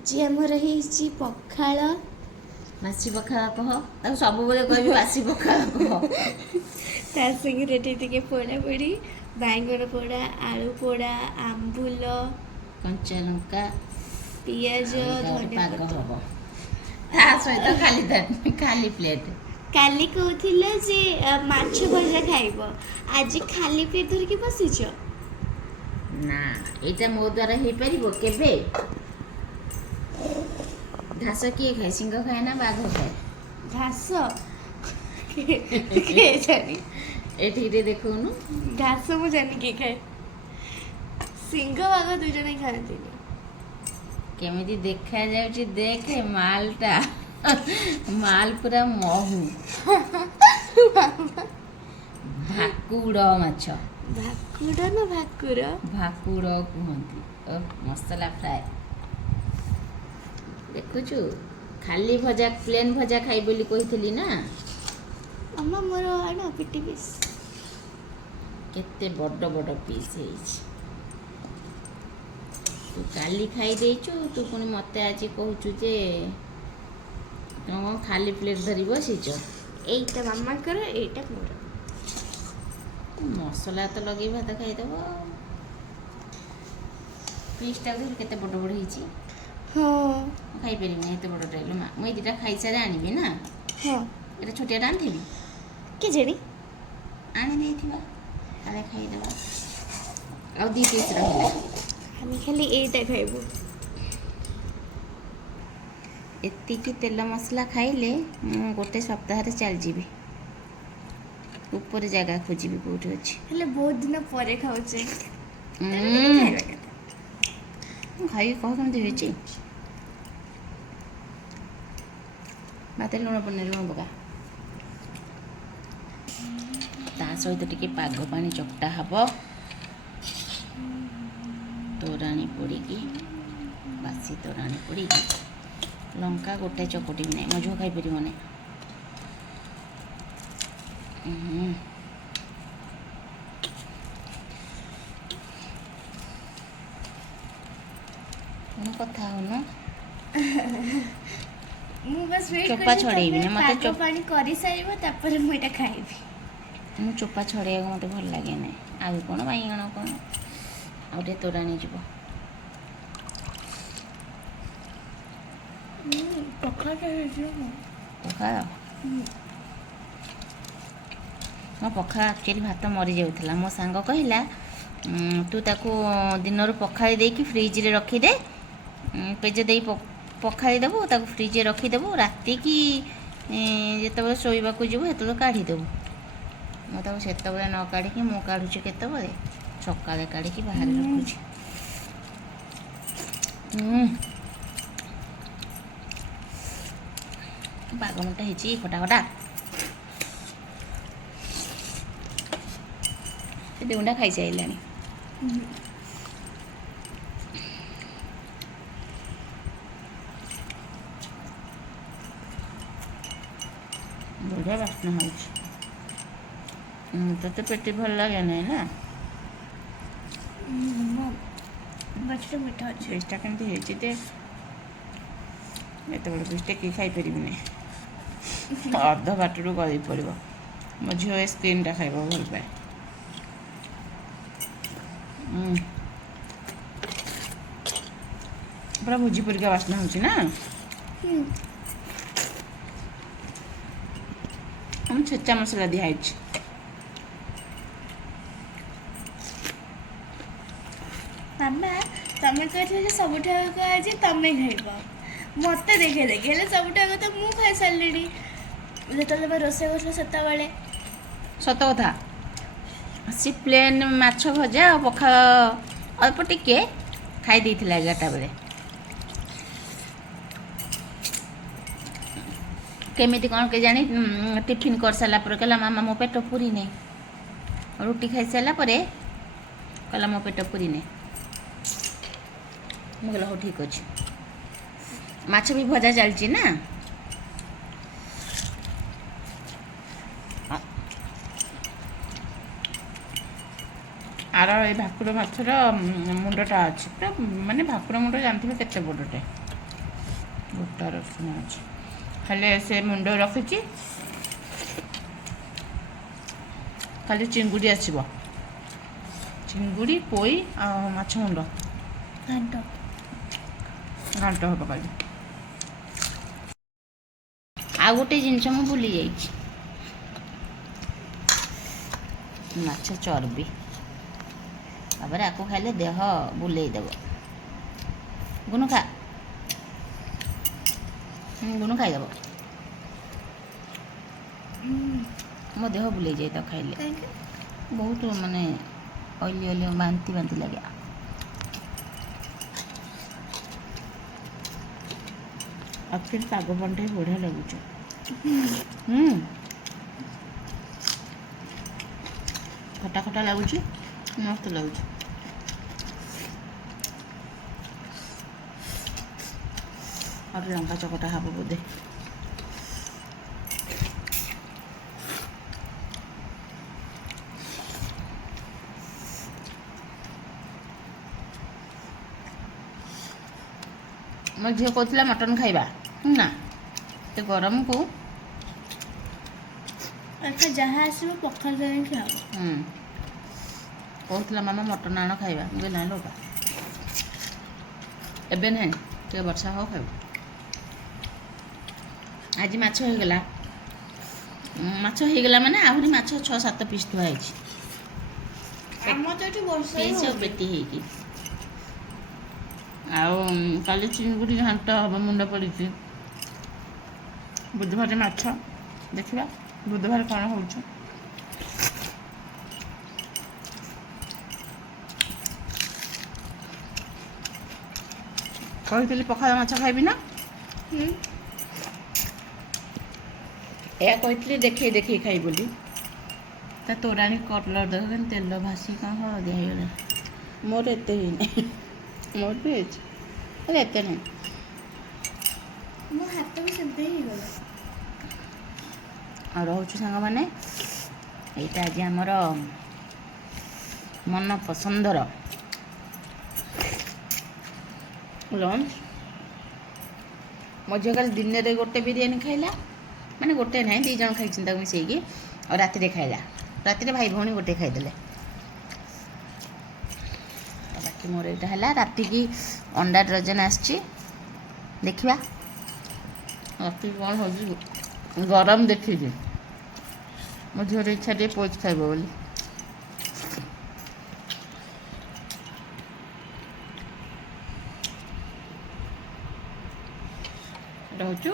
ଆଜି ଆମର ହେଇଛି ପଖାଳ। ବାସି ପଖାଳ କହ, ତାକୁ ସବୁବେଳେ କହିବି ବାସି ପଖାଳ କହ। ତା ସାଙ୍ଗରେ ଏଠି ଟିକେ ପୋଡ଼ାପୋଡ଼ି, ବାଇଗଣ ପୋଡ଼ା, ଆଳୁ ପୋଡ଼ା, ଆମ୍ବୁଲ, କଞ୍ଚା ଲଙ୍କା, ପିଆଜ, ଆଉ ଏଇଟା ଗୋଟେ ଧନିଆ ପାଗ ପତ୍ର। ହବ। ତା ସହିତ ଖାଲି ପ୍ଲେଟ୍। କାଲି କହୁଥିଲ ଯେ ମାଛ ଭଜା ଖାଇବ, ଆଜି ଖାଲି ପେଟ ଧରିକି ବସିଛ। ନା, ଏଇଟା ମୋ ଦ୍ୱାରା ହେଇପାରିବ କେବେ? ଘାସ କିଏ ଖାଏ? ସିଂହ ଖାଏ ନା ବାଘ ଖାଏ? ଘାସ କେଜାଣି, ଏଠିକି ଦେଖଉନୁ। ଘାସ ମୁଁ ଜାଣିନି କିଏ ଖାଏ। ସିଂହ ବାଘ ଦୁଇ ଜଣ ଖାଆନ୍ତିନି। କେମିତି ଦେଖାଯାଉଛି ଦେଖେ ମାଲଟା। ମାଲ ପୁରା ମହୁ। ଭାକୁର ମାଛ। ଭାକୁର ନା ଭାକୁର? ଭାକୁର କୁହନ୍ତି। ମସଲା ଫ୍ରାଏ ଦେଖୁଛୁ, ଖାଲି ଭଜା ପ୍ଲେନ୍ ଭଜା ଖାଇ ବୋଲି କହିଥିଲି ନା। ମାମା ମୋର ଆଣ ପିଟି ପିସ୍। କେତେ ବଡ଼ ବଡ଼ ପିସ୍ ହେଇଛି। ତୁ କାଲି ଖାଇ ଦେଇଛୁ, ତୁ ପୁଣି ମୋତେ ଆଜି କହୁଛୁ ଯେ ତମ ଖାଲି ପ୍ଲେଟ୍ ଧରି ବସିଛ। ଏଇଟା ମାମାଙ୍କର, ଏଇଟା ମୋର। ମସଲା ତ ଲଗେଇ ଭାତ ଖାଇଦେବ। ପିସ୍ଟା ଦେଖି କେତେ ବଡ଼ ବଡ଼ ହେଇଛି। ହଁ ମୁଁ ଖାଇପାରିବିନି ଏତେ ବଡ଼ଟା ହେଲେ ମା। ମୁଁ ଏଇ ଦୁଇଟା ଖାଇସାରେ ଆଣିବି ନା। ହଁ ଏଇଟା ଛୋଟିଆଟା ଆଣିଥିବି। କେଜାଣି ଆଣି ଦେଇଥିବା, କାଳେ ଖାଇଦେବା। ଆଉ ଦୁଇ ପିସ୍ ରହିଲା। ଆମେ ଖାଲି ଏଇଟା ଖାଇବୁ। ଏତିକି ତେଲ ମସଲା ଖାଇଲେ ମୁଁ ଗୋଟେ ସପ୍ତାହରେ ଚାଲିଯିବି। ଉପରେ ଜାଗା ଖୋଜିବି କେଉଁଠି ଅଛି। ହେଲେ ବହୁତ ଦିନ ପରେ ଖାଉଛେ, ତେଣୁ ଟିକେ ଖାଇବା କଥା। ମୁଁ ଖାଇକି କହ କେମିତି ହେଇଛି। ଭାତରେ ଲୁଣ ପଡ଼ିଲେ ଲୁଣ ପକା। ତା ସହିତ ଟିକେ ପାଗ ପାଣି ଚକଟା ହବ। ତୋରାଣୀ ପୋଡ଼ିକି, ବାସି ତୋରାଣୀ ପୋଡ଼ିକି, ଲଙ୍କା ଗୋଟେ ଚକଟିବି ନାହିଁ, ମୋ ଝିଅ ଖାଇପାରିବନି। କ'ଣ କଥା ହଉନ? ମୁଁ ବାସ୍ ୱେଟ୍ ଚୋପା କରିଛି ତମେ ଛଡ଼େଇବିନି, ମୋତେ ପାଗ ପାଣି କରିସାରିବ, ତାପରେ ମୁଁ ଏଇଟା ଖାଇବି। ମୁଁ ଚୋପା ଛଡ଼େଇବାକୁ ମୋତେ ଭଲ ଲାଗେନି। ଆଳୁ କ'ଣ ବାଇଗଣ କ'ଣ, ଆଉ ଟିକେ ତୋରାଣୀ ଯିବ। ପଖାଳଟା ହେଇଯିବ ମୁଁ। ପଖାଳ ମୋ ପଖାଳ ଆକ୍ଚୁଆଲି ଭାତ ମରିଯାଉଥିଲା। ମୋ ସାଙ୍ଗ କହିଲା ତୁ ତାକୁ ଦିନରୁ ପଖାଳି ଦେଇକି ଫ୍ରିଜରେ ରଖିଦେ, ପେଜ ଦେଇ ପଖାଳି ଦେବୁ, ତାକୁ ଫ୍ରିଜରେ ରଖିଦେବୁ, ରାତିକି ଯେତେବେଳେ ଶୋଇବାକୁ ଯିବୁ ସେତେବେଳେ କାଢ଼ିଦେବୁ। ମୁଁ ତାକୁ ସେତେବେଳେ ନ କାଢ଼ିକି ମୁଁ କାଢ଼ୁଛି କେତେବେଳେ, ସକାଳେ କାଢ଼ିକି ବାହାରେ ରଖୁଛି। ପାଗମଟା ହେଇଛି ଖଟା ଖଟା। ଦେଉଁଟା ଖାଇସାରିଲାଣି। ବଢ଼ିଆ ବାସ୍ନା ହେଉଛି। ତୋତେ ପେଟି ଭଲ ଲାଗେ ନାହିଁ ନା? ମାଛଟା ମିଠା ଅଛି। ପିସ୍ଟା କେମିତି ହେଇଛି ଯେ ଏତେ ବଡ଼ ପିସ୍ଟା କିଏ ଖାଇପାରିବିନି। ଅର୍ଧ ବାଟରୁ ଗଳି ପଡ଼ିବ। ମୋ ଝିଅ ଏ ସ୍କ୍ରିନ୍ଟା ଖାଇବ ଭଲ ପାଏ। ପୁରା ଭୋଜି ପରିକା ବାସ୍ନା ହେଉଛି ନା? ଛେଚା ମସଲା ଦିଆହେଇଛି। ମାମା ତମେ କହିଥିଲ ଯେ ସବୁଠାରୁ ଆଜି ତମେ ଖାଇବ, ମତେ ଦେଖେ ହେଲେ ସବୁଠାରୁ ତ ମୁଁ ଖାଇସାରିଲିଣି। ଯେତେବେଳେ ବା ରୋଷେଇ କରୁଥିଲ ସେତେବେଳେ। ସତ କଥା, ସେ ପ୍ଲେନ୍ ମାଛ ଭଜା ଆଉ ପଖାଳ ଅଳ୍ପ ଟିକେ ଖାଇ ଦେଇଥିଲା 11ଟା ବେଳେ। କେମିତି କ'ଣ କେଜାଣି ଟିଫିନ୍ କରିସାରିଲା ପରେ କହିଲା ମାମା ମୋ ପେଟ ପୁରିନି। ରୁଟି ଖାଇସାରିଲା ପରେ କହିଲା ମୋ ପେଟ ପୁରିନି। ମୁଁ କହିଲି ହଉ ଠିକ୍ ଅଛି। ମାଛ ବି ଭଜା ଚାଲିଛି ନା। ଏଇ ଭାକୁର ମାଛର ମୁଣ୍ଡଟା ଅଛି, ପୁରା ମାନେ ଭାକୁର ମୁଣ୍ଡ ଜାଣିଥିବେ କେତେ ବଡ଼ଟେ। ଗୋଟା ରସୁଣ ଅଛି, ଖାଲି ସେ ମୁଣ୍ଡ ରଖିଛି, ଖାଲି ଚିଙ୍ଗୁଡ଼ି ଆସିବ, ଚିଙ୍ଗୁଡ଼ି ପୋଇ ଆଉ ମାଛ ମୁଣ୍ଡ ଘାଣ୍ଟ। ଘାଣ୍ଟ ହେବ କାଲି। ଆଉ ଗୋଟେ ଜିନିଷ ମୁଁ ଭୁଲି ଯାଇଛି, ମାଛ ଚର୍ବି। ତାପରେ ଆକୁ ଖାଇଲେ ଦେହ ବୁଲେଇ ଦେବ। ଗୁନୁ ଖା, ଗୁନୁ ଖାଇଦେବ। ମୋ ଦେହ ବୁଲେଇ ଯାଏ ତାକୁ ଖାଇଲେ, କାହିଁକି? ବହୁତ ମାନେ ଅଏଲି ଅଏଲି ବାନ୍ତି ବାନ୍ତି ଲାଗେ। ଆକ୍ଚୁଆଲି ପାଗ ପାଣିଟା ବି ବଢ଼ିଆ ଲାଗୁଛି। ଖଟା ଖଟା ଲାଗୁଛି, ମସ୍ତ ଲାଗୁଛି। ଆଉ ଟିକେ ଲଙ୍କା ଚକଟା ହବ ବୋଧେ। ମୋ ଝିଅ କହୁଥିଲା ମଟନ୍ ଖାଇବା ନା, ସେ ଗରମକୁ ଏକା ଯାହା ଆସିବ ପଖାଳ ସାଙ୍ଗେ ଖିଆ ହବ। କହୁଥିଲା ମାମା ମଟନ୍ ଆଣ ଖାଇବା। ମୁଁ କହିଲି ନାଇଁ ଲୋ ବାପା, ଏବେ ନାହିଁ, ଟିକେ ବର୍ଷା ହଉ ଖାଇବୁ। ଆଜି ମାଛ ହେଇଗଲା, ମାଛ ହେଇଗଲା ମାନେ ଆହୁରି ମାଛ 6-7 ପିସ୍ ଥୁଆ ହେଇଛି। ଆମର ତ ଏଠି ବର୍ଷା ହିଁ ପିସ୍ ଆଉ ହଉନି। ପେଟି ହେଇକି। ଆଉ କାଲି ଚିଙ୍ଗୁଡ଼ି ଘାଣ୍ଟ ହେବ, ମୁଣ୍ଡ ପଡ଼ିଛି। ବୁଧବାର ମାଛ, ଦେଖିବା ବୁଧବାର କ'ଣ ହେଉଛି। କହିଥିଲି ପଖାଳ ମାଛ ଖାଇବି ନା, ଏହା କହିଥିଲି ଦେଖେଇ ଦେଖେଇ ଖାଇ ବୋଲି। ତା ତୋରାଣୀ କଲର୍ ଦେଖ କେମିତି ତେଲ ଭାସି କ'ଣ ହଳଦିଆ ହେଇଗଲା। ମୋର ଏତେ ହେଇନି, ମୋର ବି ହେଇଛି ହେଲେ ଏତେ ନାହିଁ। ମୋ ହାତ ବି ସେମିତି ହେଇଗଲା। ଆଉ ରହୁଛୁ ସାଙ୍ଗମାନେ, ଏଇଟା ଆଜି ଆମର ମନ ପସନ୍ଦର ଲଞ୍ଚ। ମୋ ଝିଅ କାଲି ଦିନରେ ଗୋଟେ ବିରିୟାନୀ ଖାଇଲା, ମାନେ ଗୋଟେ ନାହିଁ 2 ଜଣ ଖାଇଛନ୍ତି ତାକୁ ମିଶେଇକି, ଆଉ ରାତିରେ ଖାଇଲା। ରାତିରେ ଭାଇ ଭଉଣୀ ଗୋଟେ ଖାଇଦେଲେ। ବାକି ମୋର ଏଇଟା ହେଲା। ରାତିକି ଅଣ୍ଡା ଡଜନ ଆସିଛି, ଦେଖିବା ରାତିକି କ'ଣ ହେଉଛି। ଗରମ ଦେଖିଛି, ମୋ ଝିଅର ଇଚ୍ଛା ଟିକେ ପୋଚ୍ ଖାଇବ ବୋଲି। ରହୁଛୁ।